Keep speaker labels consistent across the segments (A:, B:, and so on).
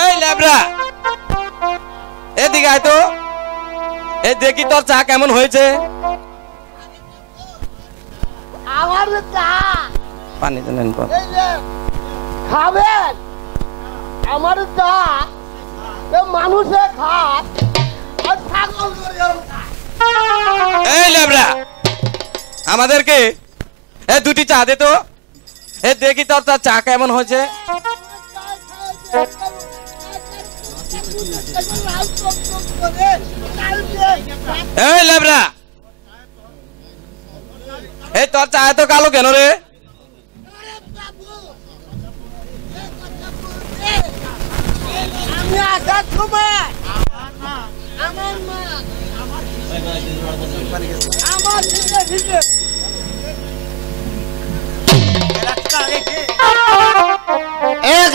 A: এই ল্যাবরা এদিকে আয় তো। এ দেখি তোর চা কেমন হয়েছে।
B: আমার চা।
A: পানি তো নেন পর।
B: খাবেন? আমার চা। মানুষে খায়। আর ছাগল করে
A: এই ল্যাবরা আমাদেরকে এ, দুটি চা দে তো। এ, দেখি তোর চা চা কেমন হয়েছে। তোর চা এত কালো কেন রে?
B: আমার মা। আমার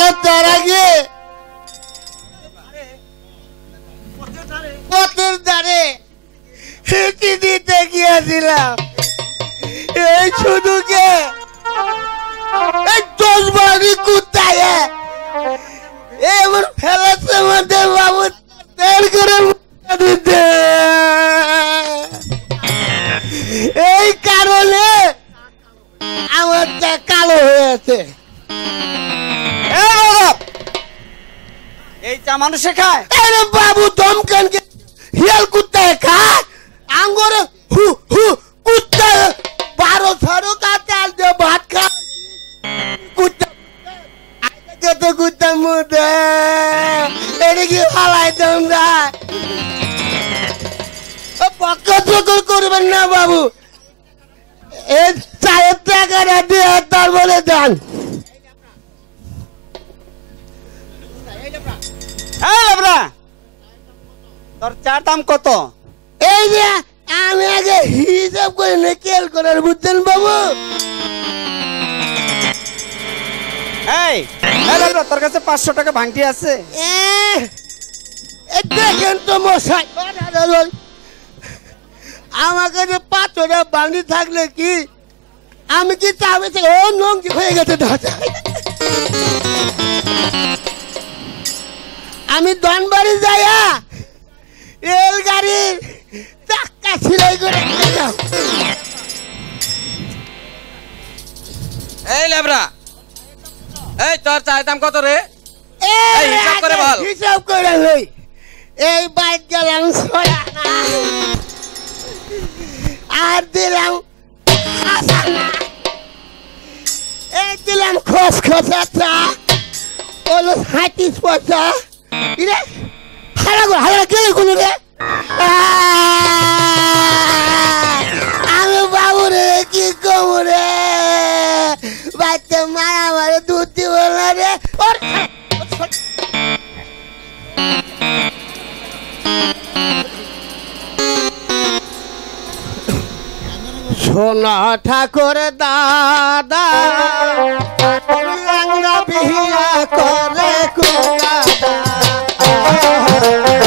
C: estar. মানুষে খায়।
B: আরে বাবু দমকান কে হিয়াল কুত্তায় খায়? আঙ্গরে হু হু কুত্তা বারো ছাড়ো কাতে আল দিয়ে ভাত খা কুত্তা কুত্তা মুদে কি চকর করবেন না বাবু। এই চায়ের টাকাটা দিয়ে তারপরে যান
C: লাবরা তোর চার দাম কত?
B: এই যে আমি আগে হিসাব করে নেকেল করার বুঝছেন বাবু?
C: এই এই লাবরা তোর কাছে পাঁচশো টাকা ভাঙটি আছে।
B: দেখেন তো মশাই আমার কাছে থাকলে কি আমি কি চাবে ও হয়ে গেছে দাদা? আমি ধনবাড়ি যাইয়া রেলগাড়ির চাক্কা ছিলাই করে।
A: এই ল্যাবরা এই তোর চায়ের দাম কত রে
B: এই
A: হিসাব করে বল।
B: হিসাব করে লই এই বাইক গেলাম আনা। আর দিলাম এই দিলাম খস খসা চা হলো সাঁত্রিশ পয়সা ইরে হারা গো হারা গেলে কোনো রে? আমি বাবু রে, কি কম রে? বাচ্চা মায়া আমার দুধ দিব না রে। সোনা ঠাকুর দাদা বিহিয়া করে Thank you.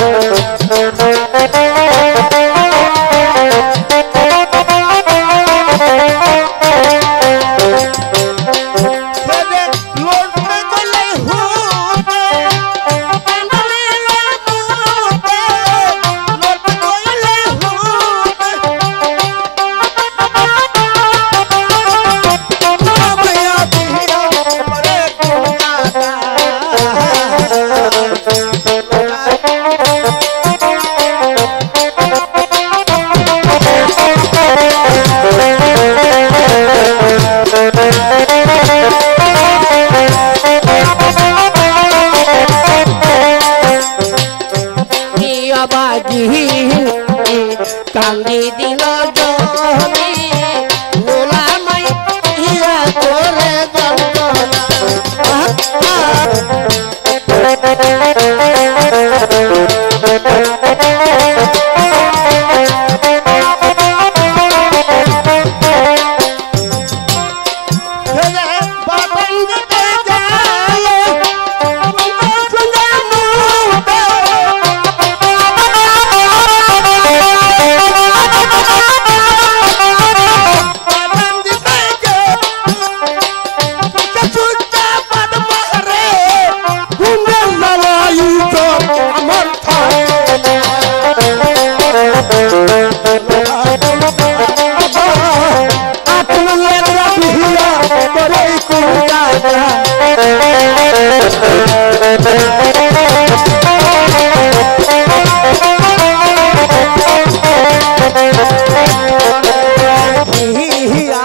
B: बिया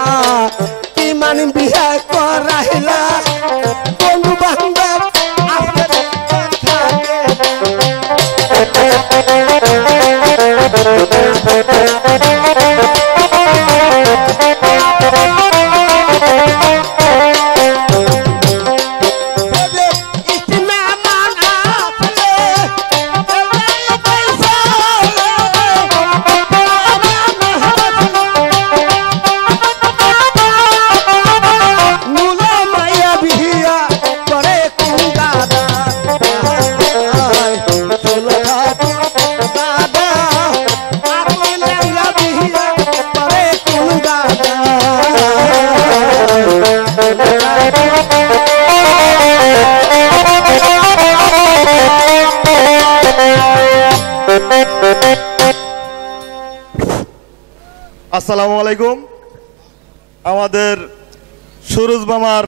B: किमान बिया कर
D: আসসালামু আলাইকুম। আমাদের সুরজ মামার